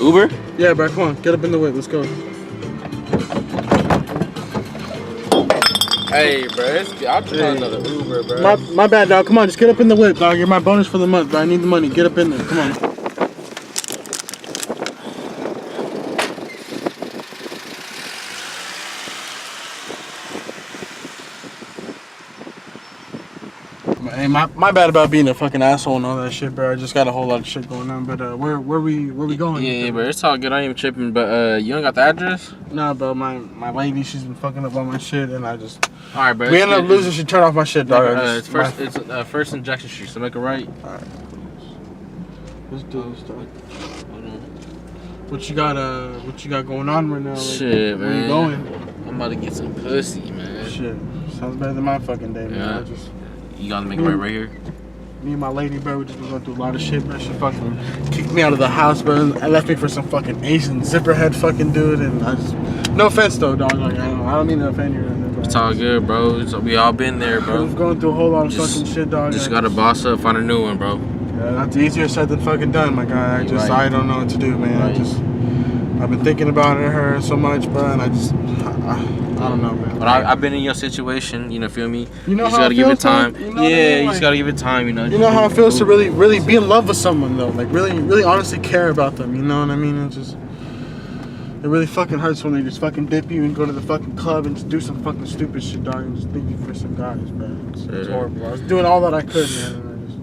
Uber? Yeah, bro. Come on, get up in the whip. Let's go. Hey, bro. I'll try another Uber, bro. My bad, dog. Come on, just get up in the whip, dog. You're my bonus for the month, bro. I need the money. Get up in there. Come on. Hey, my bad about being a fucking asshole and all that shit, bro. I just got a whole lot of shit going on. But where we going? Yeah, bro. It's all good. I ain't even tripping. But you don't got the address? Nah, bro. My lady, she's been fucking up all my shit, and I just. All right, bro. We ended up losing. She turned off my shit, dog. It's first injection street. So make a right. All right. Let's do this, dog. What you got going on right now? Like, shit, man. Where you going? I'm about to get some pussy, man. Shit. Sounds better than my fucking day, man. Yeah. You gotta make it right here. Me and my lady, bro, we just been going through a lot of shit, bro. She fucking kicked me out of the house, bro. And left me for some fucking Asian zipperhead fucking dude. And I just, no offense though, dog. Like I don't mean to offend you. Bro. It's all good, bro. We all been there, bro. We've going through a whole lot of fucking shit, dog. Just gotta boss up, find a new one, bro. Yeah, that's easier said than fucking done, my guy. I don't know what to do, man. Right. I've been thinking about her so much, bro, and I don't know, man. But I've been in your situation, you know, feel me? You know just how gotta give it time. You know you just gotta give it time, you know. You know how it feels to really be in love with someone, though. Like, really honestly care about them, you know what I mean? It really fucking hurts when they just fucking dip you and go to the fucking club and just do some fucking stupid shit, dog, and just think you for some guys, man. It's horrible. I was doing all that I could, man,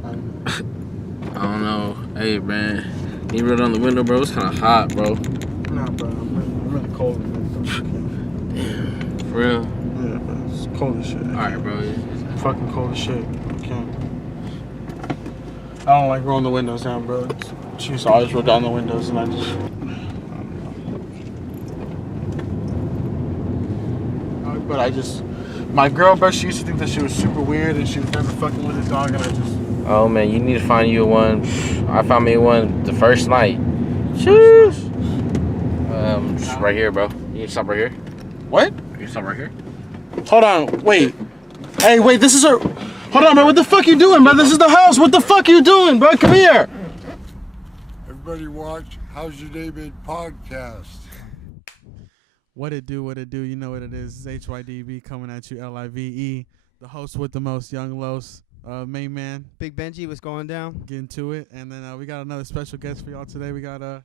and I don't know. Hey, man. You rolled on the window, bro. It's kind of hot, bro. Nah, bro. I'm really cold. Damn. For real? Yeah, bro. It's cold as shit. Alright, bro. It's fucking cold as shit. I can't. I don't like rolling the windows down, bro. She used to always roll down the windows, and I just. But my girl, bro, she used to think that she was super weird and she was never fucking with a dog, and I just. Oh, man, you need to find you one. I found me one the first night. Sheesh. Just right here, bro. You need to stop right here. What? You stop right here. Hold on, wait. Hey, wait, this is her. Hold on, bro. What the fuck you doing, bro? This is the house. What the fuck you doing, bro? Come here. Everybody watch H.Y.D.B podcast. What it do, you know what it is. It's H.Y.D.B coming at you, L-I-V-E. The host with the most, Young Los. Main man. Big Benji, what's going down? Getting to it. And then we got another special guest for y'all today. We got, who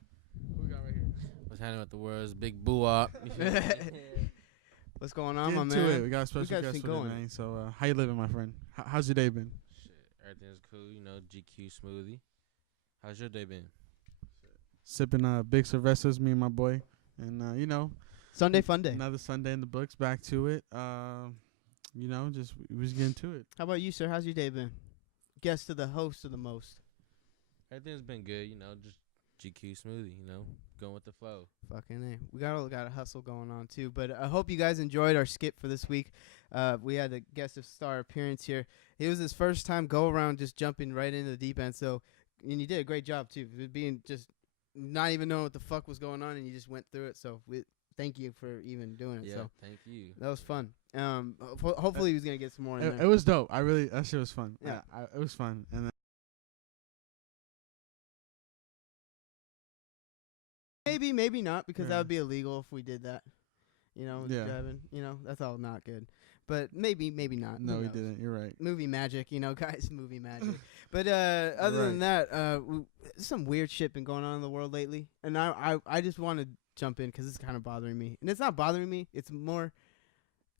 we got right here? What's happening with the world's big boo up? What's going on, Getting my to man? it. We got a special guest for today. So, how you living, my friend? How's your day been? Shit, everything's cool. You know, GQ smoothie. How's your day been? Sipping big cervezas, me and my boy. And, you know. Sunday fun day. Another Sunday in the books. Back to it. You know, we was getting to it. How about you, sir? How's your day been? Guest to the host of the most. Everything's been good, you know, just GQ smoothie, you know, going with the flow. Fucking A. We got a hustle going on, too. But I hope you guys enjoyed our skit for this week. We had a guest of star appearance here. It was his first time go around just jumping right into the deep end. And you did a great job, too. Being just not even knowing what the fuck was going on, and you just went through it. So thank you for even doing it. Yeah, so thank you. that was fun. Hopefully he was gonna get some more in there. It was dope. That shit was fun. Yeah, it was fun. And maybe not, because that would be illegal if we did that. You know, yeah. driving. You know, that's all not good. But maybe not. No, we didn't. You're right. Movie magic, you know, guys. Movie magic. But other than that, some weird shit been going on in the world lately, and I just want to jump in because it's kind of bothering me, and it's not bothering me. It's more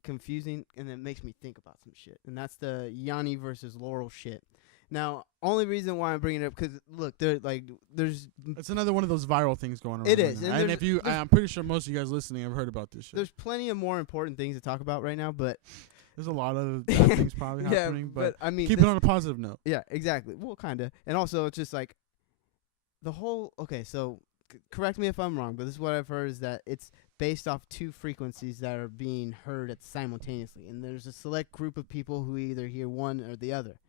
confusing, and it makes me think about some shit, and that's the Yanny versus Laurel shit. Now, only reason why I'm bringing it up, because look, there's it's another one of those viral things going around. It is, right, and if I'm pretty sure most of you guys listening have heard about this shit. There's plenty of more important things to talk about right now, but there's a lot of things probably happening. But I mean, keep it on a positive note. Yeah, exactly. Well, kinda, and also it's just like the whole. Okay, so correct me if I'm wrong, but this is what I've heard, is that it's based off two frequencies that are being heard simultaneously, and there's a select group of people who either hear one or the other.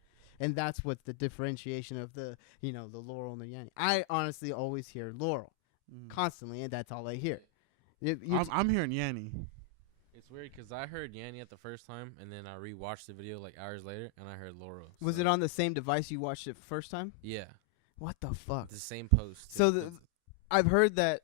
And that's what the differentiation of the Laurel and the Yanny. I honestly always hear Laurel constantly, and that's all I hear. I'm hearing Yanny. It's weird because I heard Yanny at the first time, and then I rewatched the video like hours later, and I heard Laurel. Was it on the same device you watched it first time? Yeah. What the fuck? The same post. So I've heard that.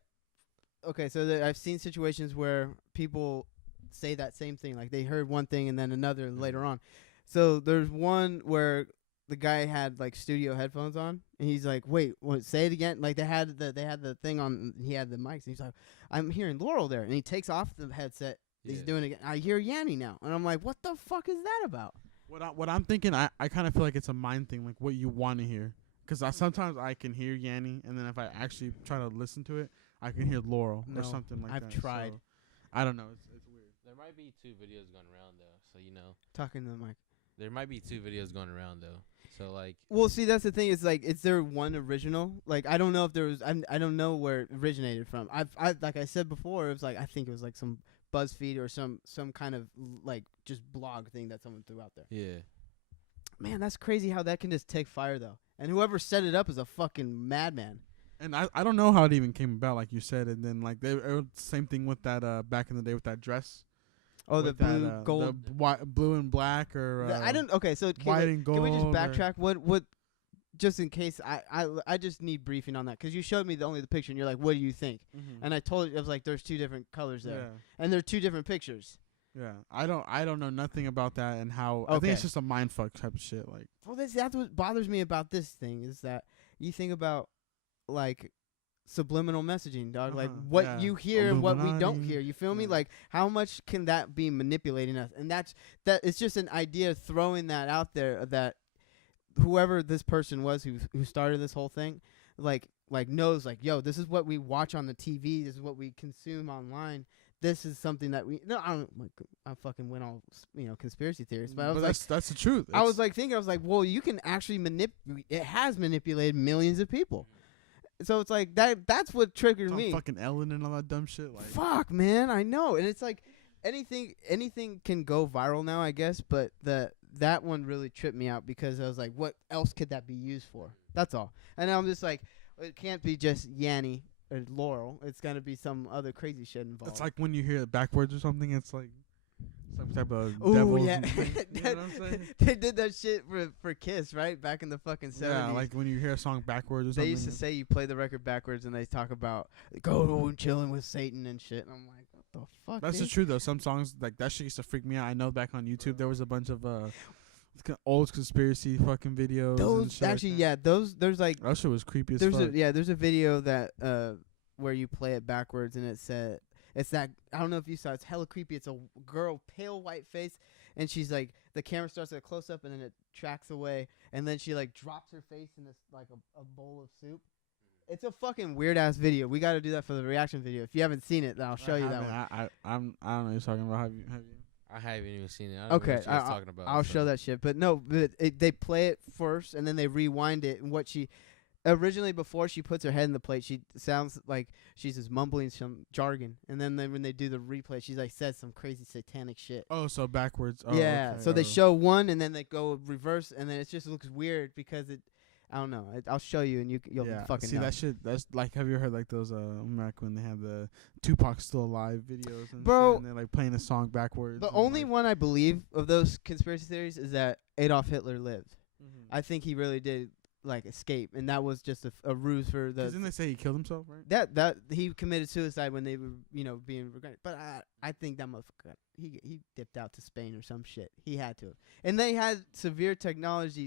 Okay, so I've seen situations where people say that same thing, like they heard one thing and then another later on. So there's one where the guy had like studio headphones on, and he's like, "Wait, what? Say it again." Like they had the thing on. He had the mics, and he's like, "I'm hearing Laurel there," and he takes off the headset. He's doing it again. I hear Yanny now, and I'm like, "What the fuck is that about?" What I'm thinking, I kind of feel like it's a mind thing, like what you want to hear. Because sometimes I can hear Yanny, and then if I actually try to listen to it, I can hear Laurel or something like that. I've tried. So, I don't know. It's weird. There might be 2 videos going around though, so you know. Talking to the mic. There might be 2 videos going around though, so like. Well, see, that's the thing. Is like, is there one original? Like, I don't know if there was. I don't know where it originated from. I like I said before, it was like I think it was like some BuzzFeed or some kind of like just blog thing that someone threw out there. Yeah. Man, that's crazy how that can just take fire though. And whoever set it up is a fucking madman. And I don't know how it even came about, like you said. And then like same thing with that back in the day with that dress. Oh, the blue, that, gold, blue and black, or I don't. Okay, so white and gold. Can we just backtrack? What? Just in case, I just need briefing on that, because you showed me only the picture, and you're like, "What do you think?" Mm-hmm. And I told you, I was like, "There's 2 different colors there, Yeah. and they're 2 different pictures." Yeah, I don't know nothing about that and how. I think it's just a mind fuck type of shit. Like, well, that's what bothers me about this thing, is that you think about like subliminal messaging, dog. Like what you hear and what we don't hear. You feel me? Like how much can that be manipulating us? And that it's just an idea throwing that out there, that whoever this person was who started this whole thing, like knows, like, yo, this is what we watch on the TV. This is what we consume online. This is something that I fucking went all conspiracy theories, but I was that's the truth. I was like thinking, I was like, well, you can actually manipulate. It has manipulated millions of people. So it's like that's what triggered me. Fucking Ellen and all that dumb shit. Like, fuck, man, I know. And it's like anything can go viral now, I guess. But that one really tripped me out, because I was like, what else could that be used for? That's all. And I'm just like, it can't be just Yanny or Laurel. It's gonna be some other crazy shit involved. It's like when you hear it backwards or something. It's like some type of Ooh, devil's. yeah. You know what I'm saying? They did that shit for Kiss, right? Back in the fucking 70s. Yeah, like when you hear a song backwards or something. They used to say you play the record backwards, and they talk about go and chilling with Satan and shit. And I'm like, what the fuck? That's dude? the truth though. Some songs like that shit used to freak me out. I know back on YouTube there was a bunch of old conspiracy fucking videos. Those and shit actually, like yeah. There's like that shit was creepy as there's fuck. there's a video that where you play it backwards, and it's that, I don't know if you saw, it's hella creepy. It's a girl, pale white face, and she's like, the camera starts at a close up, and then it tracks away, and then she like drops her face in this like a bowl of soup. It's a fucking weird ass video. We got to do that for the reaction video. If you haven't seen it, then I'll show you that one. I don't know what you're talking about. Have you? I haven't even seen it. I don't know what you guys talking about. I'll show that shit. But no, they play it first, and then they rewind it. And what she originally, before she puts her head in the plate, she sounds like she's just mumbling some jargon. And then when they do the replay, she's like says some crazy satanic shit. Oh, so backwards. Oh, yeah. okay. So they show one, and then they go reverse, and then it just looks weird because it. I don't know. I'll show you, and you'll fucking see know. that shit. That's like, have you heard like those back when they had the Tupac Still Alive videos and Bro, shit, and they're like playing a song backwards. The only one I believe of those conspiracy theories is that Adolf Hitler lived. Mm-hmm. I think he really did like escape, and that was just a ruse for the. Didn't they say he killed himself? Right. That he committed suicide when they were being regretted. But I think that motherfucker he dipped out to Spain or some shit. He had to, and they had superior technology.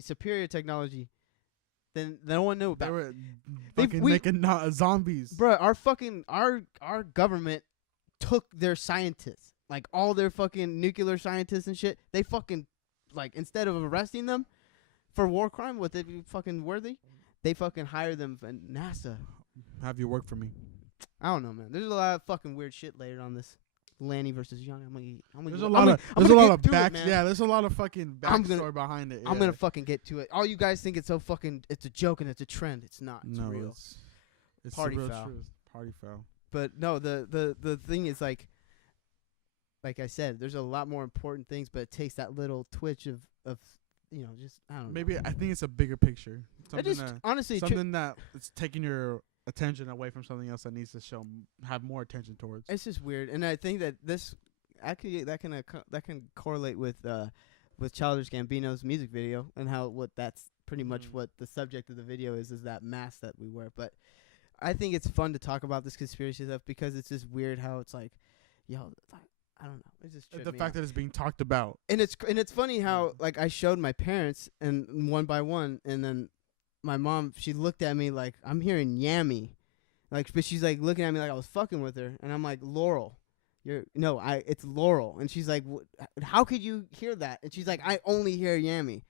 Then no one knew about. They were fucking making zombies. Bro, our government took their scientists, like all their fucking nuclear scientists and shit. They fucking, like, instead of arresting them for war crime, would they be fucking worthy? They fucking hired them for NASA. Have you work for me? I don't know, man. There's a lot of fucking weird shit later on this. Lanny versus Yanny. There's a lot of fucking backstory behind it. Yeah. I'm gonna fucking get to it. All you guys think it's so fucking, it's a joke and it's a trend. It's not. It's real. It's party the real foul. truth. Party foul. But no, the thing is like I said, there's a lot more important things, but it takes that little twitch of just, I don't know. Maybe I think it's a bigger picture. Honestly, something that it's taking your attention away from something else that needs to have more attention towards. It's just weird, and I think that this actually that can correlate with Childish Gambino's music video, and how that's pretty much what the subject of the video is that mask that we wear. But I think it's fun to talk about this conspiracy stuff because it's just weird how it's like, yo, like, I don't know. It's just The fact that it's being talked about. and it's funny how like I showed my parents and one by one, and then my mom, she looked at me like I'm hearing Yammy, like, but she's like looking at me like I was fucking with her, and I'm like, Laurel, it's Laurel, and she's like, how could you hear that? And she's like, I only hear Yammy.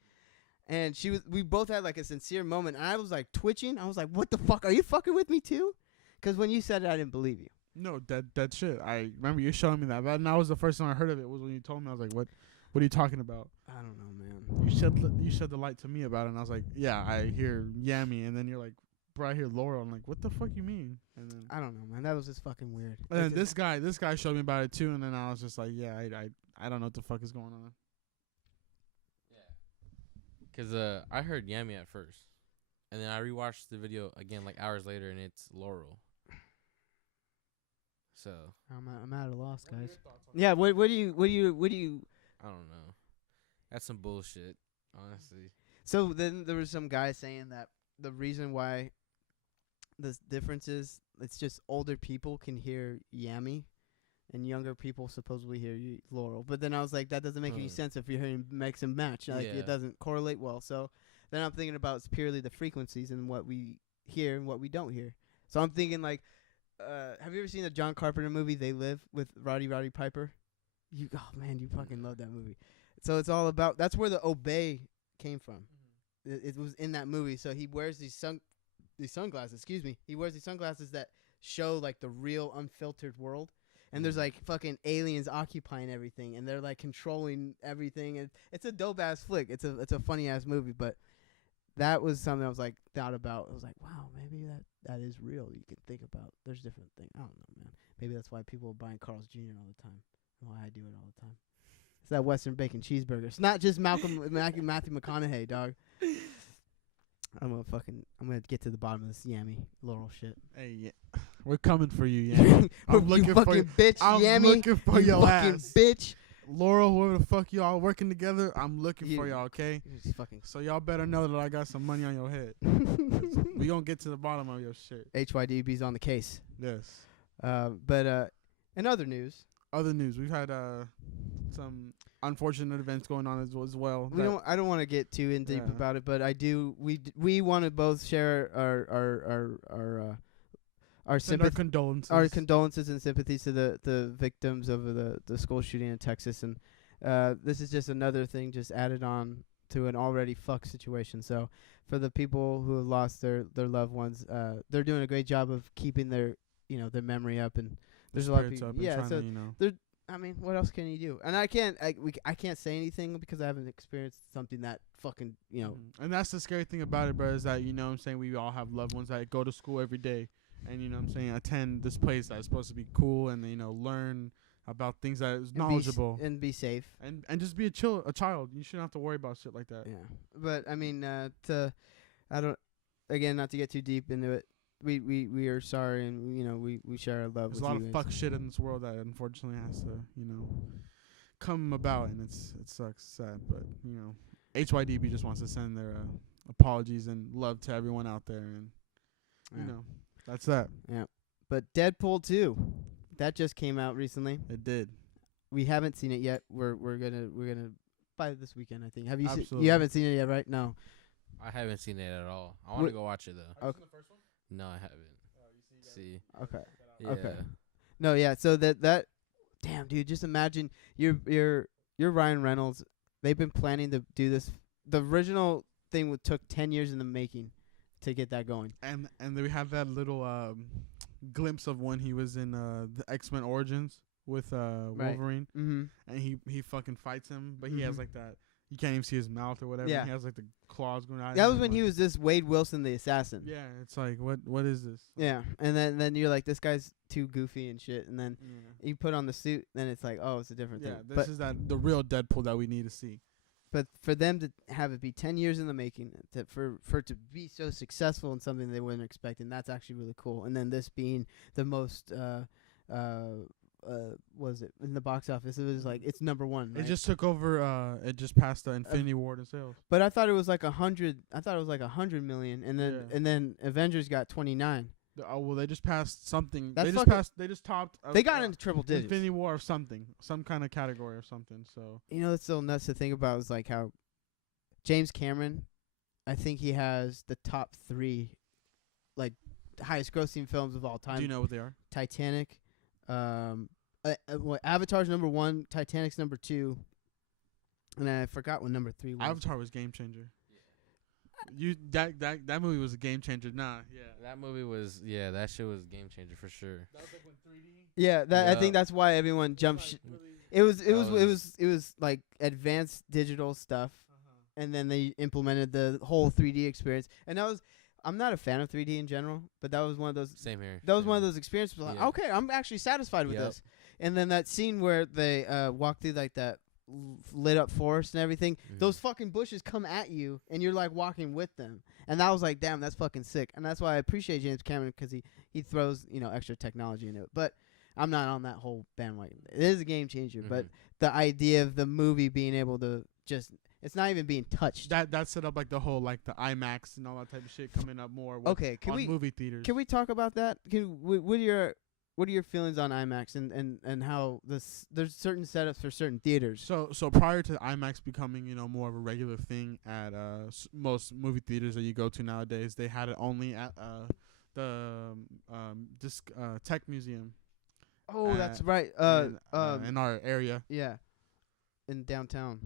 And we both had like a sincere moment, and I was like twitching. I was like, what the fuck? Are you fucking with me too? Because when you said it, I didn't believe you. No, that shit. I remember you showing me that, and that was the first time I heard of it. Was when you told me. I was like, what are you talking about? I don't know, man. You shed the light to me about it, and I was like, yeah, I hear Yammy, and then you're like, bro, I hear Laurel. I'm like, what the fuck you mean? And then I don't know, man. That was just fucking weird. and then this guy showed me about it too, and then I was just like, yeah, I don't know what the fuck is going on. Yeah. 'Cause I heard Yammy at first, and then I rewatched the video again like hours later, and it's Laurel. So I'm at a loss, guys. Yeah. What do you? I don't know. That's some bullshit, honestly. So then there was some guy saying that the reason why the difference is it's just older people can hear Yammy, and younger people supposedly hear Laurel. But then I was like, that doesn't make any sense if you're hearing mix and match. Like it doesn't correlate well. So then I'm thinking about it's purely the frequencies and what we hear and what we don't hear. So I'm thinking like, have you ever seen the John Carpenter movie They Live with Roddy Piper? You fucking love that movie. So it's all about, that's where the obey came from. It was in that movie. So he wears these sunglasses. Excuse me. He wears these sunglasses that show like the real unfiltered world. And there's like fucking aliens occupying everything, and they're like controlling everything. And it's a dope ass flick. It's a funny ass movie, but that was something I was like thought about. I was like, wow, maybe that is real. You can think about. There's different things. I don't know, man. Maybe that's why people are buying Carl's Jr. all the time. Why I do it all the time. It's that Western bacon cheeseburger. It's not just Matthew McConaughey, dog. I'm gonna get to the bottom of this Yammy Laurel shit. Hey, yeah. We're coming for you, Yanny. I'm looking you for fucking you. bitch, I'm Yammy. looking for you your fucking ass. bitch. Laurel, whoever the fuck y'all working together, I'm looking for You- y'all, okay? Fucking So y'all better know that I got some money on your head. We gonna get to the bottom of your shit. HYDB's on the case. Yes. But in other news, Other news, we've had some unfortunate events going on as well. I don't want to get too in deep Yeah. about it, but I do. We want to both share our Send our sympathy, condolences. our condolences and sympathies to the victims of the school shooting in Texas, and this is just another thing just added on to an already fucked situation. So for the people who have lost their loved ones, they're doing a great job of keeping their memory up, and there's a lot of Spirits people. up and Yeah, trying so to, I mean, what else can you do? And I can't say anything because I haven't experienced something that fucking And that's the scary thing about it, bro, is that, you know what I'm saying, we all have loved ones that go to school every day and, you know what I'm saying, attend this place that's supposed to be cool and, learn about things that is knowledgeable. and be safe. And just be a child. You shouldn't have to worry about shit like that. Yeah. But I mean, not to get too deep into it, we are sorry, and we share our love There's with a lot you of guys. fuck shit in this world that unfortunately has to, come about, and it sucks, sad, but HYDB just wants to send their apologies and love to everyone out there, and that's that. Yeah. But Deadpool 2, that just came out recently. It did. We haven't seen it yet. We're gonna by this weekend, I think. Have you seen? Absolutely. You haven't seen it yet, right? No. I haven't seen it at all. I want to go watch it though. Okay. No, I haven't. See. Okay. Yeah. Okay. No, yeah. So that, damn, dude. Just imagine you're Ryan Reynolds. They've been planning to do this. The original thing took 10 years in the making to get that going. And we have that little glimpse of when he was in the X-Men Origins with Wolverine, Mm-hmm. and he fucking fights him, but he has like that. You can't even see his mouth or whatever. Yeah. He has like the claws going out. That was when he was this Wade Wilson, the assassin. Yeah, it's like what is this? Yeah, and then you're like, this guy's too goofy and shit, and then you put on the suit, then it's like, oh, it's a different Yeah, thing. this is the real Deadpool that we need to see. But for them to have it be 10 years in the making, for it to be so successful in something they weren't expecting, that's actually really cool. And then this being the most, was it in the box office? It was like it's number one. Right? It just took over. It just passed the Infinity War in sales. But I thought it was like 100. I thought it was like 100 million, and then Avengers got 29. Well, they just passed something. That's They just fucking- passed. They just topped. They got into triple digits. Infinity War of something, some kind of category or something. So You know, it's so nuts to think about is like how James Cameron, I think he has the top 3, like highest grossing films of all time. do you know what they are? Titanic, Avatar's number 1, Titanic's number 2, and I forgot what number 3 was. Avatar was game changer. That movie was a game changer. Nah, yeah. That movie was that shit was a game changer for sure. That was like when 3D. Yeah, that I Yeah. think that's why everyone jumped. It was like advanced digital stuff, and then they implemented the whole 3D experience. And I'm not a fan of 3D in general, but that was one of those. Same here. That was one of those experiences. Like, Yeah. okay, I'm actually satisfied with Yep. this. And then that scene where they walk through like that lit up forest and everything, those fucking bushes come at you, and you're like walking with them. And that was like, damn, that's fucking sick. And that's why I appreciate James Cameron, because he throws extra technology into it. But I'm not on that whole bandwagon. It is a game changer, but the idea of the movie being able to it's not even being touched. That set up like the whole like the IMAX and all that type of shit coming up more. With Okay, on movie theaters. Can we talk about that? What are your feelings on IMAX and how there's certain setups for certain theaters? So prior to IMAX becoming more of a regular thing at most movie theaters that you go to nowadays, they had it only at the Tech Museum. Oh, that's right. In our area. Yeah, in downtown.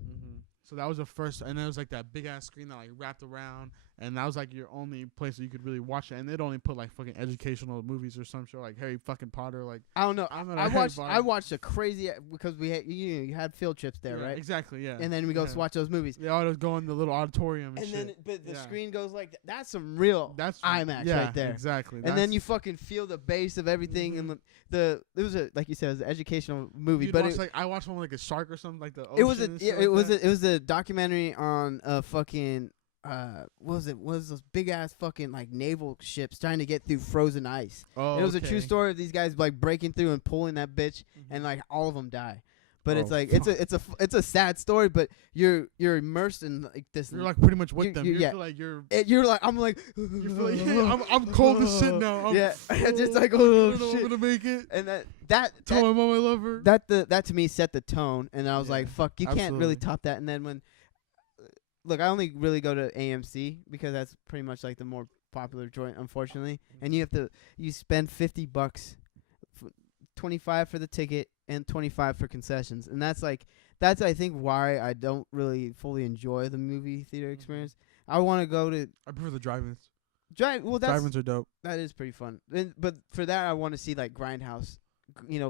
So that was the first, and it was like that big ass screen that like wrapped around, and that was like your only place where you could really watch it. And they'd only put like fucking educational movies or some shit like Harry fucking Potter. Like I don't know. I'm not I a Harry watched Potter. I watched a crazy because we had you had field trips there, Yeah, right? Exactly. Yeah. And then we go watch those movies. They always go in the little auditorium and And shit. then, but the Yeah. screen goes like that's some real IMAX right there. Exactly. And then you fucking feel the bass of everything, and it was like you said, it was an educational movie. You'd But watch, I watched one with like a shark or something like the ocean. it was and shit like that. it was a documentary on fucking what was it? Was those big ass fucking like naval ships trying to get through frozen ice? Oh, It was a okay. true story of these guys like breaking through and pulling that bitch, and like all of them die. But it's Oh, like it's a sad story, but you're immersed in like this. You're like pretty much with them. yeah. Feel like you're. You're like I'm like You feel like, yeah, I'm cold as shit now. yeah, it's just like I oh don't know if shit. I'm gonna make it. And that Tell my mom I love her. that to me set the tone, and I was Yeah, like, fuck, you can't really absolutely. top that. And then when look, I only really go to AMC because that's pretty much like the more popular joint, unfortunately. And you spend $50, 25 for the ticket and 25 for concessions, and that's I think why I don't really fully enjoy the movie theater experience. I want to go to I prefer the drive-ins. well, Drive-ins are dope. that is pretty fun. But for that, I want to see like Grindhouse,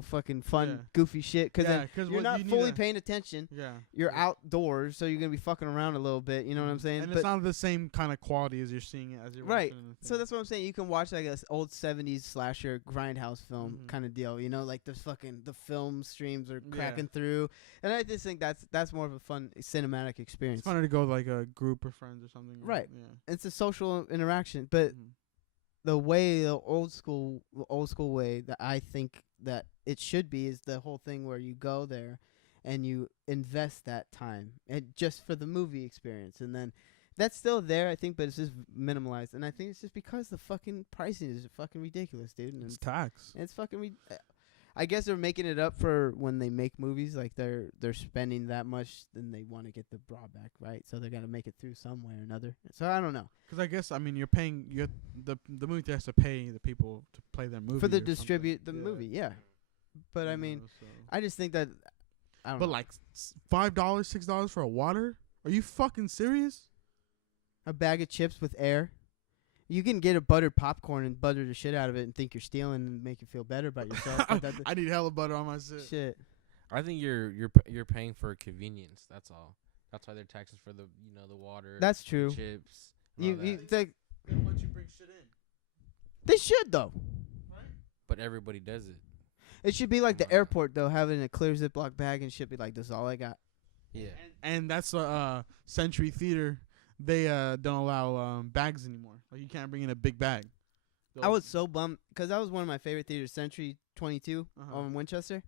fucking fun, Yeah. goofy shit. Because Yeah, 'cause you're what not you need fully a- paying attention. Yeah. You're outdoors, so you're gonna be fucking around a little bit. You know what I'm saying? And But it's not the same kind of quality as you're seeing it as you're right. watching it in the So thing. that's what I'm saying. You can watch like a old '70s slasher Grindhouse film Mhm. kind of deal. Like the film streams are Yeah. cracking through, and I just think that's more of a fun cinematic experience. It's funner to go with like a group of friends or something. Right. Yeah. It's a social interaction, but Mhm. the old school way that I think that it should be is the whole thing where you go there and you invest that time and just for the movie experience, and then that's still there, I think, but it's just minimalized, and I think it's just because the fucking pricing is fucking ridiculous, dude. And It's tax. it's fucking I guess they're making it up for when they make movies, like they're spending that much, then they want to get the drawback, right? So they're gonna make it through some way or another. So I don't know. Because I guess you're paying the movie theater has to pay the people to play their movie For the or something. distribute the Yeah. movie, yeah. But I You mean, know, so. I just think that I don't But know. like $5, $6 for a water? Are you fucking serious? A bag of chips with air. You can get a buttered popcorn and butter the shit out of it and think you're stealing and make you feel better about yourself. but that- I need hella butter on my shit. shit. I think you're paying for convenience. That's all. That's why they're taxing for the the water, That's true. chips. and all that. They don't let you bring shit in. They should though. But everybody does it. It should be like the Wow. airport though, having a clear Ziploc bag and shit. Be like, this is all I got. Yeah. And that's Century Theater. They don't allow bags anymore. Like you can't bring in a big bag. I was so bummed because that was one of my favorite theaters, Century 22 Uh-huh. on Winchester.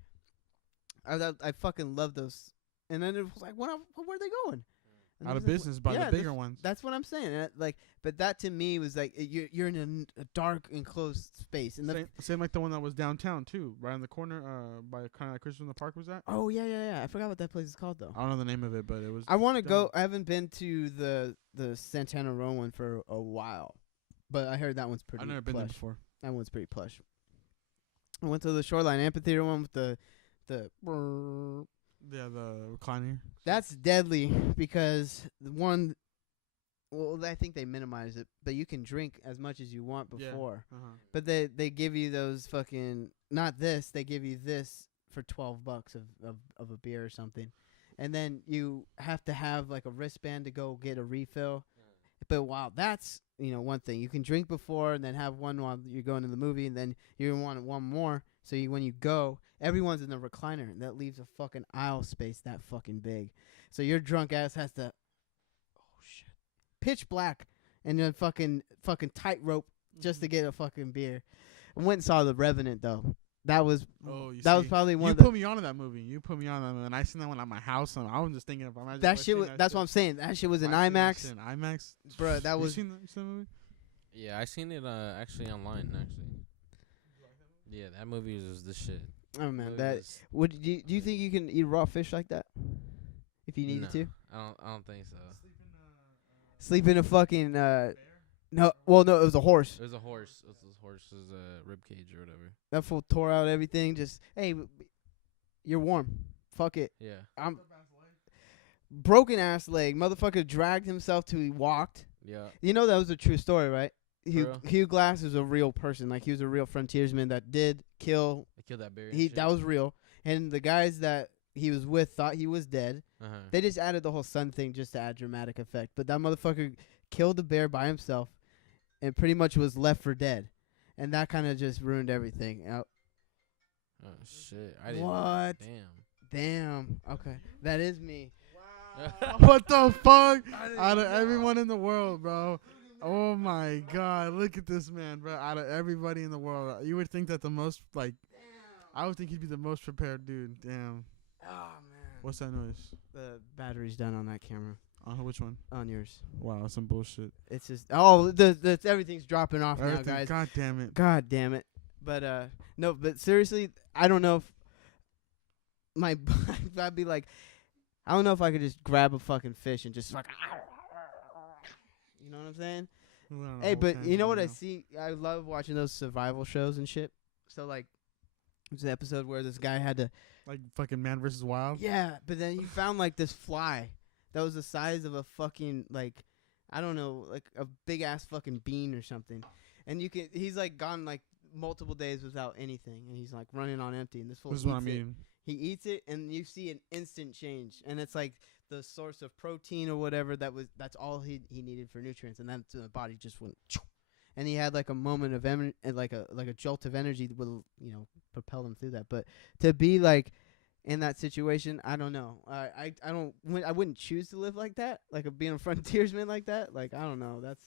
I fucking love those. And then it was like, where are they going? And Out of there's, like, business by yeah, the bigger ones. That's what I'm saying. Like, but that to me was like you're in a dark enclosed space. And Same like the one that was downtown too, right in the corner, by kind of like Christmas in the Park was that? oh yeah. I forgot what that place is called though. I don't know the name of it, but it was. I want to down. go. I haven't been to the Santana Row one for a while, but I heard that one's pretty. I've never been there plush. before. That one's pretty plush. I went to the Shoreline Amphitheater one with the. Yeah, the recliner. That's deadly because the one. Well, I think they minimize it, but you can drink as much as you want before. Yeah. But they give you those fucking not this. They give you this for $12 of a beer or something, and then you have to have like a wristband to go get a refill. But wow, that's one thing. You can drink before and then have one while you're going to the movie, and then you want one more. So when you go, everyone's in the recliner, and that leaves a fucking aisle space that fucking big. So your drunk ass has to, oh shit, pitch black, and then fucking tightrope just to get a fucking beer. I went and saw The Revenant though. That was was probably one. You of the put me onto that movie. And I seen that one at my house, and I was just thinking about that shit. That's what I'm saying. That shit was in IMAX. IMAX, bro. That was. You seen that movie? Yeah, I seen it actually online. Actually, yeah, that movie is the shit. Oh man, do you think you can eat raw fish like that? If you needed to? I don't think so. Sleep in a fucking no. Well, no, it was a horse. It was a horse. It was a horse's rib cage or whatever. That fool tore out everything. Just hey, you're warm. Fuck it. Yeah. I'm broken ass leg. Motherfucker dragged himself till he walked. Yeah. You know that was a true story, right? Real? Hugh Glass is a real person. Like he was a real frontiersman that did kill. They killed that bear. That was real. And the guys that he was with thought he was dead. They just added the whole sun thing just to add dramatic effect. But that motherfucker killed the bear by himself, and pretty much was left for dead. And that kind of just ruined everything. Oh shit! I didn't. What? Damn. Okay, that is me. Wow. What the fuck? Out of everyone in the world, bro. Oh my god, look at this man, bro. Out of everybody in the world, you would think that the most I would think he'd be the most prepared dude. Damn. Oh man. What's that noise? The battery's done on that camera. On which one? On yours. Wow, that's some bullshit. It's just everything's dropping off now, guys. God damn it. God damn it. But no, but seriously, I don't know if I'd be like, I don't know if I could just grab a fucking fish and just like, you know what I'm saying? Hey, but you know what I see? I love watching those survival shows and shit. So like, there's an episode where this guy had to like fucking Man vs. Wild. Yeah, but then he found like this fly that was the size of a fucking like, I don't know, like a big ass fucking bean or something. And he's like gone like multiple days without anything, and he's like running on empty. And this fool. This is what I mean. He eats it, and you see an instant change, and it's like the source of protein or whatever that's all he needed for nutrients, and then the body just went. And he had like a moment of like a jolt of energy that will propel him through that. But to be like in that situation, I don't know. I wouldn't choose to live like that, like being a frontiersman like that. Like I don't know. That's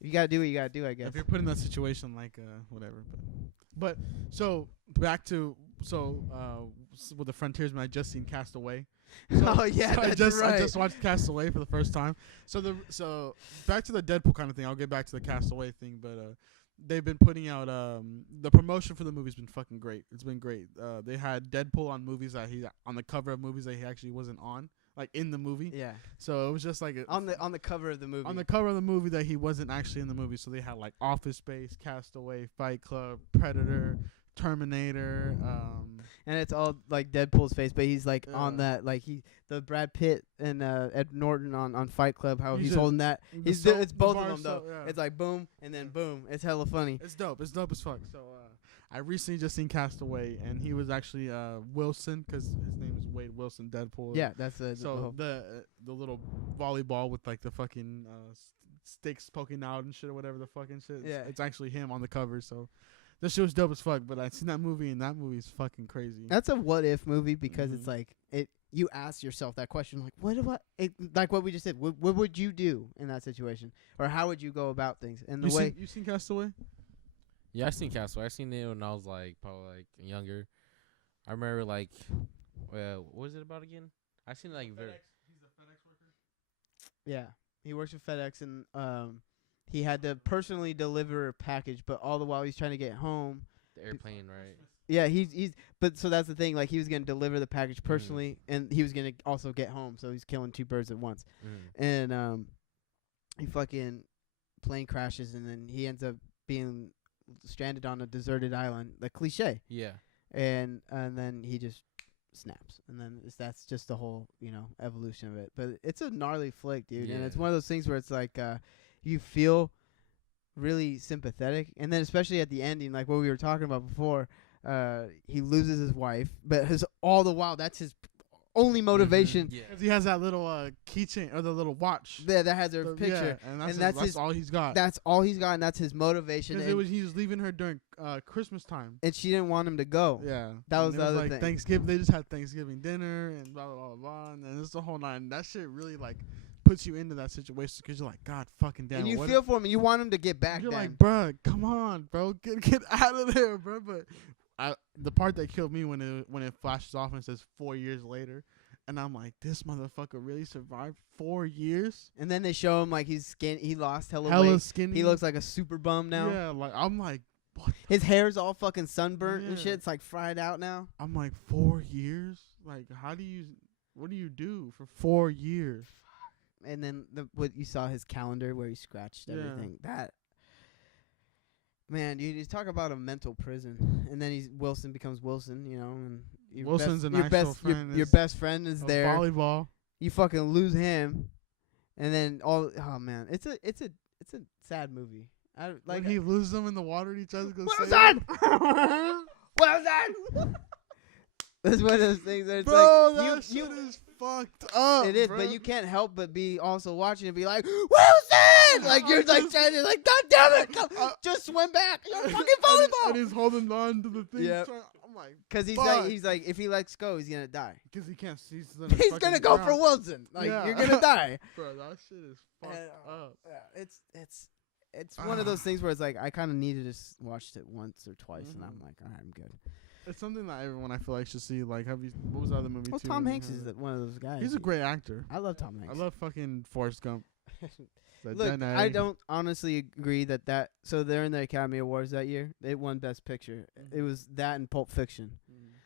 if you gotta do what you gotta do, I guess. If you're put in that situation, like whatever. But so back to with the frontiersman, I just seen Castaway. Oh yeah, so that's right. I just watched Castaway for the first time. So back to the Deadpool kind of thing. I'll get back to the Castaway thing, but they've been putting out the promotion for the movie's been fucking great. It's been great. They had Deadpool on movies that on the cover of movies that he actually wasn't on, like in the movie. Yeah. So it was just like on the cover of the movie. On the cover of the movie that he wasn't actually in the movie. So they had like Office Space, Castaway, Fight Club, Predator, Terminator, and it's all like Deadpool's face, but he's like on that, like the Brad Pitt and Ed Norton on Fight Club, how he's holding that. It's both of them though. Yeah. It's like boom and then boom. It's hella funny. It's dope. It's dope as fuck. So I recently just seen Castaway, and he was actually Wilson, because his name is Wade Wilson, Deadpool. Yeah, that's the little volleyball with like the fucking sticks poking out and shit or whatever the fucking shit. Yeah, it's actually him on the cover. So. This shit was dope as fuck, but I seen that movie, and that movie is fucking crazy. That's a what if movie, because it's like you ask yourself that question, like like what we just said. What would you do in that situation, or how would you go about things? And you seen Castaway? Yeah, I seen Castaway. I seen it when I was like probably like younger. I remember like, what was it about again? I seen like He's a FedEx worker. Yeah, he works for FedEx, and he had to personally deliver a package, but all the while he's trying to get home. The airplane, right? Yeah, he's but so that's the thing. Like he was gonna deliver the package personally, and he was gonna also get home. So he's killing two birds at once. And he fucking plane crashes, and then he ends up being stranded on a deserted island. The cliche. Yeah. And then he just snaps, and then that's just the whole evolution of it. But it's a gnarly flick, dude, and it's one of those things where it's like you feel really sympathetic, and then especially at the ending, like what we were talking about before, he loses his wife, but all the while that's his only motivation. Yeah. 'Cause he has that little keychain or the little watch. That has her picture, yeah, and that's all he's got. That's all he's got, and that's his motivation. Because he was leaving her during Christmas time, and she didn't want him to go. Yeah, that was the other like thing. Thanksgiving. They just had Thanksgiving dinner and blah blah blah blah, and then it's the whole nine. That shit really like puts you into that situation because you're like, God fucking damn. And you feel for him, and you want him to get back. You're like, bruh, come on, bro, get out of there, bro. But the part that killed me when it flashes off and says 4 years later. And I'm like, this motherfucker really survived 4 years? And then they show him like he lost hella weight. Skinny. He looks like a super bum now. Yeah, like I'm like, what? His hair's all fucking sunburnt and shit. It's like fried out now. I'm like, 4 years? Like, what do you do for 4 years? And then what you saw his calendar where he scratched everything. That, man, you talk about a mental prison. And then Wilson becomes Wilson, and Wilson's your best friend is there. Volleyball. You fucking lose him, and then oh man, it's a sad movie. When he loses them in the water, and each other goes. Wilson! Wilson! That's one of those things that it's bro, like that shit is fucked up. It is, bro. but you can't help but be also watching and be like, Wilson! Like you're like trying to like, God damn it, just swim back. You're fucking volleyball. And he's holding on to the thing. Yep. I'm like, because he's like, if he lets go, he's gonna die. Because he can't see. He's gonna go for Wilson. Like you're gonna die. Bro, that shit is fucked up. Yeah, it's one of those things where it's like I kind of needed to watch it once or twice, and I'm like, all right, I'm good. It's something that everyone I feel like should see. Like, what was the other movie? Well, too? Tom Hanks is one of those guys. He's a great actor. I love Tom Hanks. I love fucking Forrest Gump. Look, I don't honestly agree that. So they're in the Academy Awards that year. They won Best Picture. Mm-hmm. It was that and Pulp Fiction. Mm-hmm.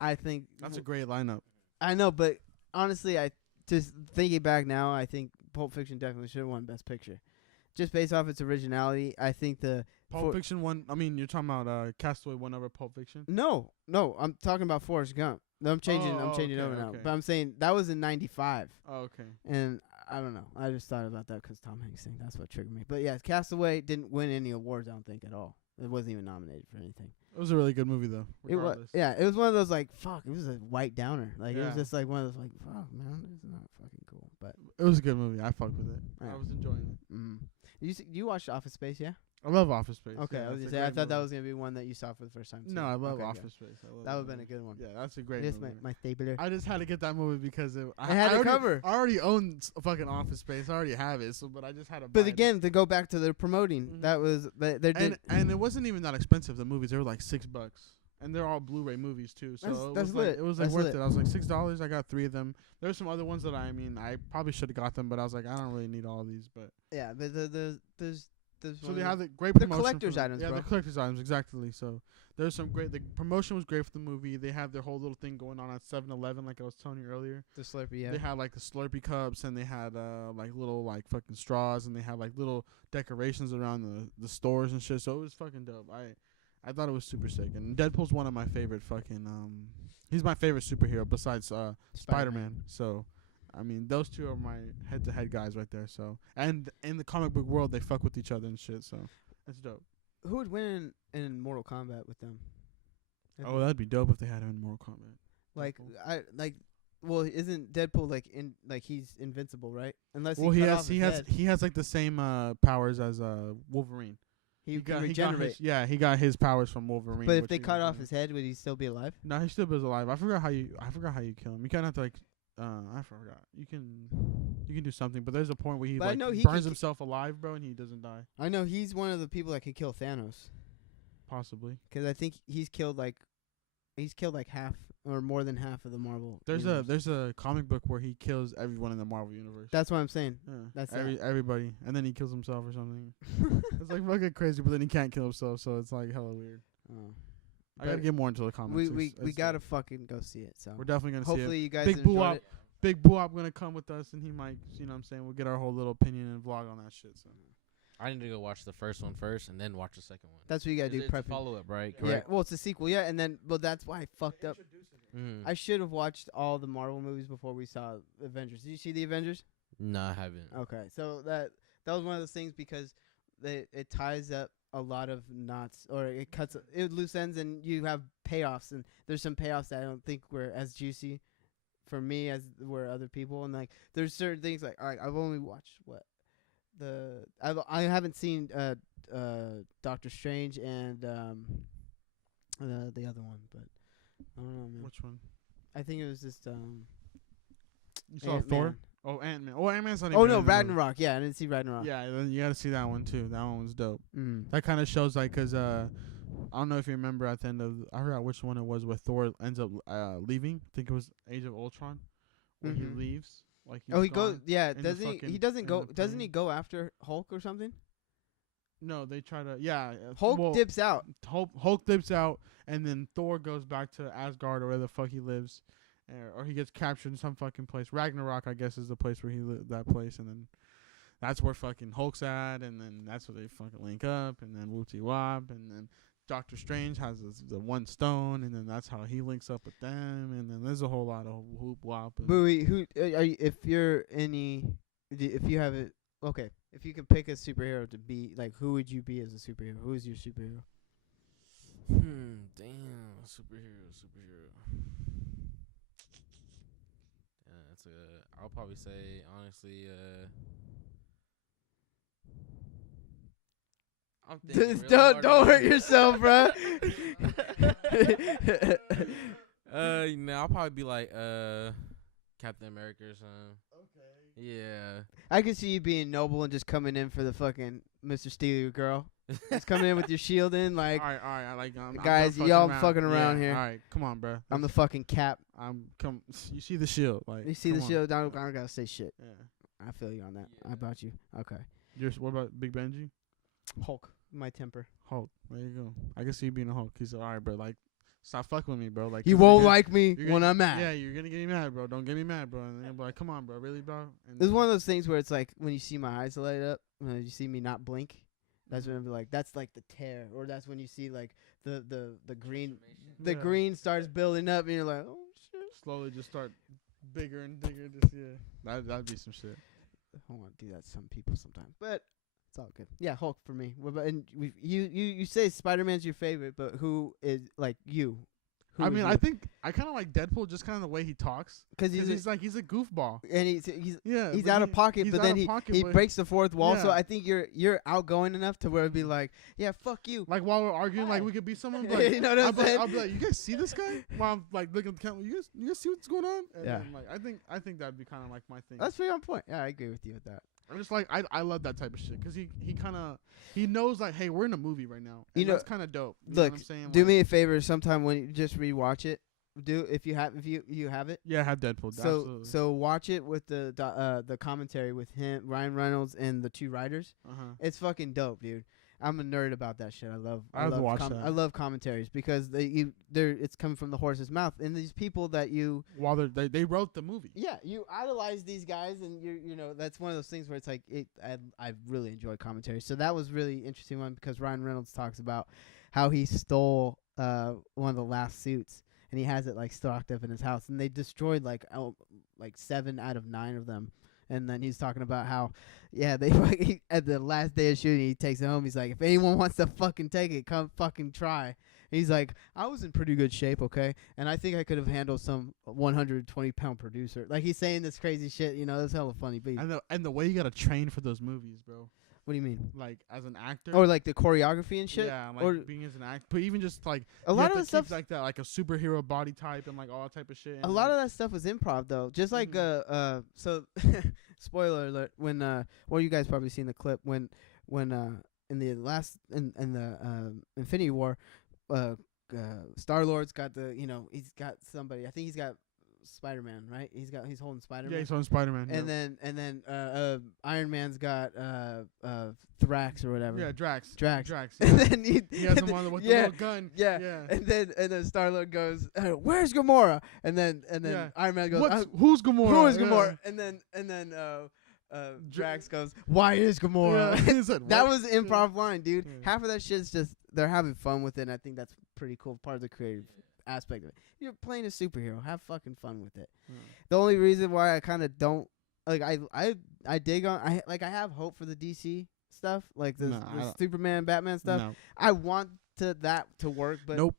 I think that's a great lineup. I know, but honestly, I just thinking back now, I think Pulp Fiction definitely should have won Best Picture, just based off its originality. I think the Pulp Fiction won. I mean, you're talking about Castaway won over Pulp Fiction. No, I'm talking about Forrest Gump. No, I'm changing over now. But I'm saying that was in '95. Oh, okay. And I don't know. I just thought about that because Tom Hanks thing. That's what triggered me. But yeah, Castaway didn't win any awards. I don't think at all. It wasn't even nominated for anything. It was a really good movie though. Regardless. It was. Yeah, it was one of those like fuck. It was a white downer. Like it was just like one of those like fuck man, this is not fucking cool. But it was a good movie. I fucked with it. Yeah. I was enjoying it. Mm-hmm. You watched Office Space, yeah? I love Office Space. Okay, yeah, I was gonna say I thought that was gonna be one that you saw for the first time. Too. No, I love Office Space. That would have been a good one. Yeah, that's a great movie. My stapler. I just had to get that movie because I had to cover. I already own a fucking Office Space. I already have it. So, but I just had to. But again, to go back to their promoting, that was and it wasn't even that expensive. The movies, they were like $6, and they're all Blu-ray movies too. So that's it was like worth it. I was like $6. I got 3 of them. There's some other ones that I probably should have got them, but I was like, I don't really need all of these. But yeah, but there's so they have the great promotion. The collector's items, yeah, bro. the collector's items, exactly. So there's some great. The promotion was great for the movie. They have their whole little thing going on at 7-Eleven, like I was telling you earlier. The Slurpee, yeah. They had like the Slurpee cups, and they had like little like fucking straws, and they had like little decorations around the stores and shit. So it was fucking dope. I thought it was super sick. And Deadpool's one of my favorite fucking he's my favorite superhero besides Spider-Man. So I mean, those two are my head-to-head guys right there. So, and in the comic book world, they fuck with each other and shit. So, that's dope. Who would win in Mortal Kombat with them? That'd be dope if they had him in Mortal Kombat. Well, isn't Deadpool he's invincible, right? Unless he has like the same powers as Wolverine. He can regenerate. He got his powers from Wolverine. But if they cut off his head, would he still be alive? No, he still is alive. I forgot how you kill him. You kind of have to like. I forgot. You can do something, but there's a point where he burns himself alive, bro, and he doesn't die. I know he's one of the people that can kill Thanos. Possibly. Because I think he's killed like He's killed like half or more than half of the Marvel. There's universe. a comic book where he kills everyone in the Marvel universe. That's what I'm saying. Yeah. That's everybody, and then he kills himself or something. It's like fucking crazy, but then he can't kill himself, so it's like hella weird. Oh. I gotta get more into the comics. We gotta fucking go see it. So we're definitely gonna hopefully see it. you guys Big enjoyed Boo-Op, it. Big Boo-Op gonna come with us, and he might, you know what I'm saying, we'll get our whole little opinion and vlog on that shit. So I need to go watch the first one first and then watch the second one. That's what you gotta do. It's a Prepping. follow up, right? Yeah. Correct. Well, it's a sequel. Yeah, and then that's why I fucked up. Mm. I should have watched all the Marvel movies before we saw Avengers. Did you see the Avengers? No, I haven't. Okay, so that was one of those things because it ties up a lot of knots, or it cuts it loose ends, and you have payoffs, and there's some payoffs that I don't think were as juicy for me as were other people, and like there's certain things like, all right, I've only watched I haven't seen Doctor Strange and the other one, but I don't know, man. which one? I think it was just You saw Ant-Man. Thor? Oh, Ant-Man. Oh, Ant-Man's not Oh even no, in the movie. Ragnarok. Yeah, I didn't see Ragnarok. Yeah, then you gotta see that one too. That one was dope. Mm. That kind of shows like, cause I don't know if you remember at the end of, I forgot which one it was, where Thor ends up leaving. I think it was Age of Ultron, where he Mhm. leaves. Like Oh, he gone. goes. Yeah, in the doesn't he? fucking- He doesn't in go. the Doesn't he plane. go after Hulk or something? No, they try to. Yeah, Hulk well, dips out. Hulk dips out, and then Thor goes back to Asgard or where the fuck he lives, or he gets captured in some fucking place. Ragnarok, I guess, is the place where he that place, and then that's where fucking Hulk's at, and then that's where they fucking link up, and then Wooty Wop, and then Doctor Strange has the one stone, and then that's how he links up with them, and then there's a whole lot of whoop wop. Bowie, who are you? If you're if you have it, okay. If you can pick a superhero to be, like, who would you be as a superhero? Who is your superhero? Damn. Superhero. That's a. I'll probably say honestly. I'm thinking really hard Don't about hurt it. yourself, bro. I'll probably be like Captain America or something. Okay. Yeah. I can see you being noble and just coming in for the fucking Mr. Steal Your Girl. Just coming in with your shield in, like, all right, I like guys, I'm y'all fucking around here. All right, come on, bro. I'm the fucking Cap. You see the shield, like You see the come on. shield? I don't gotta say shit. Yeah. I feel you on that. I about you. Okay. What about Big Benji? Hulk, my temper. Hulk. There you go. I can see you being a Hulk. He's all right, bro. Like, stop fucking with me, bro. Like, He 'cause won't you're like me gonna- when I'm mad. Yeah, you're gonna get me mad, bro. Don't get me mad, bro. And then be like, come on, bro. Really, bro? And It's one of those things where it's like when you see my eyes light up, when you see me not blink, that's when I'm like, that's like the tear, or that's when you see like the green, the Yeah. green starts building up, and you're like, oh shit. slowly just start bigger and bigger. Just that'd be some shit. I want to do that to some people sometimes, but it's all good. Yeah, Hulk for me. What about, and you say Spider-Man's your favorite, but who is like you? Who I is mean, you? I think I kind of like Deadpool, just kind of the way he talks. Because Because he's he's a goofball. and he's Yeah, he's but out of pocket, he's but out then of he pocket, he but- breaks the fourth wall. So Yeah. I think you're outgoing enough to where it'd be like, yeah, fuck you. Like while we're arguing, like we could be someone. You Like, know what I'm saying? I'll be like, you guys see this guy? While I'm like looking at the camera, you guys see what's going on? And Yeah. then, like I think that'd be kind of like my thing. That's pretty on point. Yeah, I agree with you with that. I'm just like I love that type of shit because he knows like, hey, we're in a movie right now. You And know, that's kind of dope. You know Look, what I'm saying? do Like, me a favor sometime when you just rewatch it. If you have it. Yeah, have Deadpool. Absolutely. So watch it with the commentary with him, Ryan Reynolds, and the two writers. It's fucking dope, dude. I'm a nerd about that shit. I have to watch that. I love commentaries because it's coming from the horse's mouth, and these people that you While they wrote the movie. yeah, you idolize these guys, and you know that's one of those things where it's like I really enjoy commentary. So that was really interesting one because Ryan Reynolds talks about how he stole one of the last suits, and he has it like stocked up in his house, and they destroyed like 7 out of 9 of them. And then he's talking about how, yeah, they at the last day of shooting, he takes it home. He's like, if anyone wants to fucking take it, come fucking try. And he's like, I was in pretty good shape, okay? And I think I could have handled some 120-pound producer. Like, he's saying this crazy shit, you know, that's hella funny. But And the way you gotta train for those movies, bro. what do you mean? Like as an actor. Or like the choreography and shit? Yeah, like or being as an actor, but even just like a you lot have of to the stuff keep like that, like a superhero body type and like all that type of shit. A lot of that stuff was improv though. Just like so spoiler alert, when well you guys probably seen the clip when in the last in the Infinity War Star-Lord's got the, he's got somebody. I think he's got Spider-Man, right? He's holding Spider-Man. Yeah, he's on Spider-Man. And then Iron Man's got Thrax or whatever. Yeah, Drax. Drax. Yeah. And then He has him on with the little gun. Yeah. And then Star-Lord goes, "Where's Gamora?" And then Iron Man goes, "Who's Gamora? Who is Gamora?" And then Drax goes, "Why is Gamora?" He said, That "What?" was an improv line, dude. Yeah. Half of that shit's just they're having fun with it, and I think that's pretty cool part of the creative aspect of it. You're playing a superhero. Have fucking fun with it. The only reason why I kind of don't like I dig on I have hope for the DC stuff, like the Superman, Batman stuff. No. I want that to work, but Nope.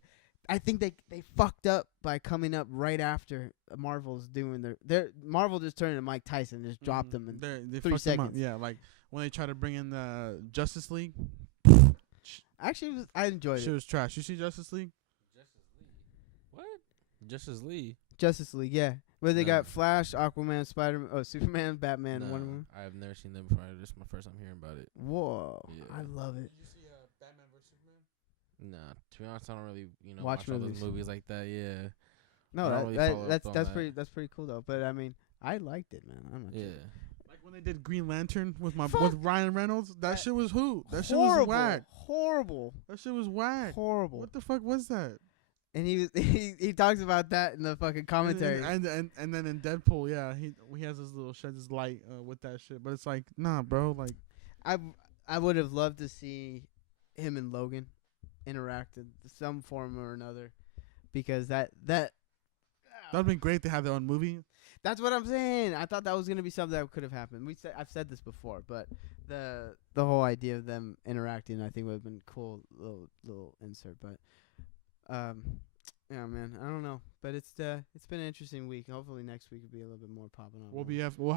I think they fucked up by coming up right after Marvel's doing their Marvel just turned to Mike Tyson, just dropped them in They 3 fucked him up. seconds. Yeah, like when they try to bring in the Justice League. Actually, I enjoyed Shit it. was trash. You see Justice League? What? Justice League. Justice League, yeah, where they No. got Flash, Aquaman, Superman, Batman, Nah, Wonder Woman. I have never seen them before. This is my first time hearing about it. Whoa, Yeah. I love it. Did you see Batman vs Superman? Nah, to be honest, I don't really, Watch watch all movies. those movies like that. Yeah. No, I don't really follow up on that. that's pretty cool though. But I mean, I liked it, man. I'm not Yeah. Like when they did Green Lantern with Fuck. with Ryan Reynolds. That shit was who? That shit was horrible, whack. horrible, That shit was whack. horrible. What the fuck was that? And he talks about that in the fucking commentary. And then in Deadpool, yeah, he has his little sheds his light with that shit. But it's like, nah, bro. Like, I would have loved to see him and Logan interact in some form or another, because that'd been great to have their own movie. that's what I'm saying. I thought that was gonna be something that could have happened. I've said this before, but the whole idea of them interacting, I think, would have been cool. Little insert, but yeah, man, I don't know, but it's been an interesting week. Hopefully next week will be a little bit more popping up. We'll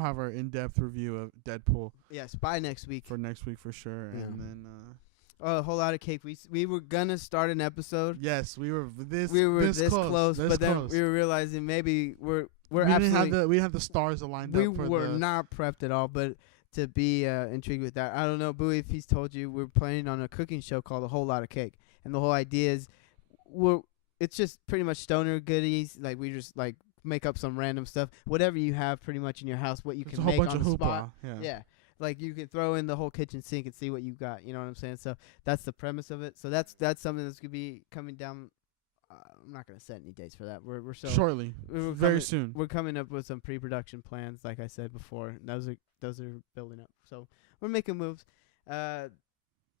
have our in-depth review of Deadpool Yes, by next week. for next week for sure. Yeah. And then A whole lot of cake. We were gonna start an episode. yes, we were this close, this but then close. we were realizing maybe we didn't have the stars aligned we up for were the not prepped at all. But to be intrigued with that, I don't know, Bowie, if he's told you we're planning on a cooking show called A Whole Lot of Cake, and the whole idea is it's just pretty much stoner goodies. Like we just like make up some random stuff, whatever you have pretty much in your house, what you It's can a whole make bunch on of the hoopla. spot. Yeah. Like you can throw in the whole kitchen sink and see what you got. You know what I'm saying? So that's the premise of it. So that's something that's gonna be coming down. I'm not gonna set any dates for that. We're so Shortly, we're very coming- soon. We're coming up with some pre-production plans, like I said before. And those are building up. So we're making moves.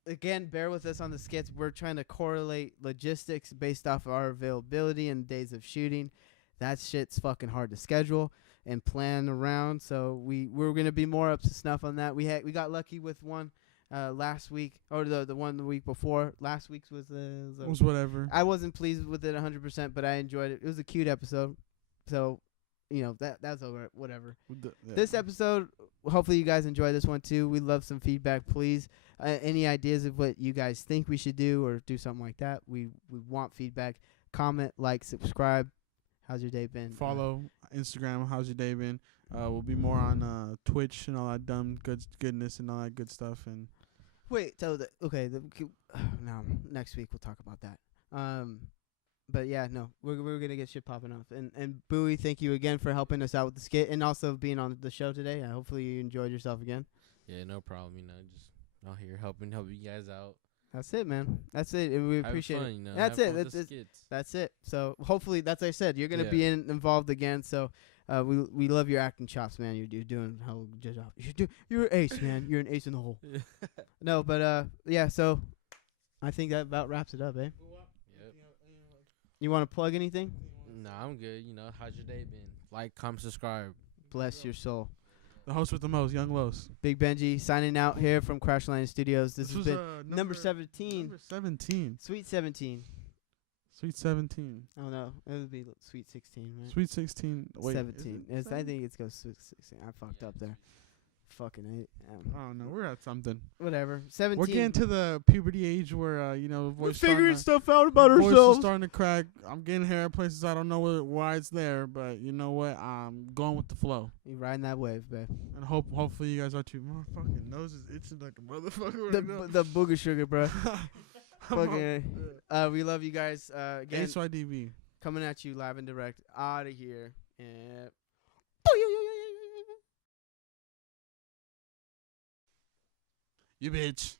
Again, bear with us on the skits. We're trying to correlate logistics based off of our availability and days of shooting. That shit's fucking hard to schedule and plan around. So we're gonna be more up to snuff on that. We got lucky with one last week, or the one the week before. Last week's was It was whatever. I wasn't pleased with it 100%, but I enjoyed it. It was a cute episode. So, that's over. Whatever. This episode, hopefully you guys enjoy this one too. We love some feedback, please. Any ideas of what you guys think we should do or do something like that? We want feedback. Comment, like, subscribe. How's your day been? Follow Instagram. How's your day been? We'll be more on Twitch and all that dumb goodness and all that good stuff. And Wait, so no, next week we'll talk about that. But yeah, no, we're gonna get shit popping off. And Bowie, thank you again for helping us out with the skit and also being on the show today. Hopefully you enjoyed yourself again. Yeah, no problem. Just out here helping you guys out. That's it, man. That's it. And we Have appreciate fun, it. That's have it. fun with the That's skits. That's it. So hopefully, that's what I said. You're gonna Yeah. be involved again. So we love your acting chops, man. You're doing a hell of a good job. You're an ace, man. You're an ace in the hole. No, but yeah. So I think that about wraps it up, eh? Yep. You want to plug anything? Nah, I'm good. How's your day been? Like, comment, subscribe. Bless your soul. the host with the most, Young Los. Big Benji signing out here from Crash Landing Studios. This has was been number 17. Number 17. Sweet 17. Sweet 17. Oh no, it would be Sweet 16, right? Sweet 16. Wait, 17. Yes, I think it goes Sweet 16. I fucked up there. Fucking Oh no, we're at something. whatever. 17. We're getting to the puberty age where we're voice figuring stuff out about voice is ourselves. starting to crack. I'm getting hair places I don't know why it's there, but you know what? I'm going with the flow. You riding that wave, babe. And hopefully you guys are too. My fucking nose is itching like a motherfucker right now. The booger sugar, bro. Fucking, we love you guys. Again, HYDB. coming at you live and direct. Out of here. And You bitch.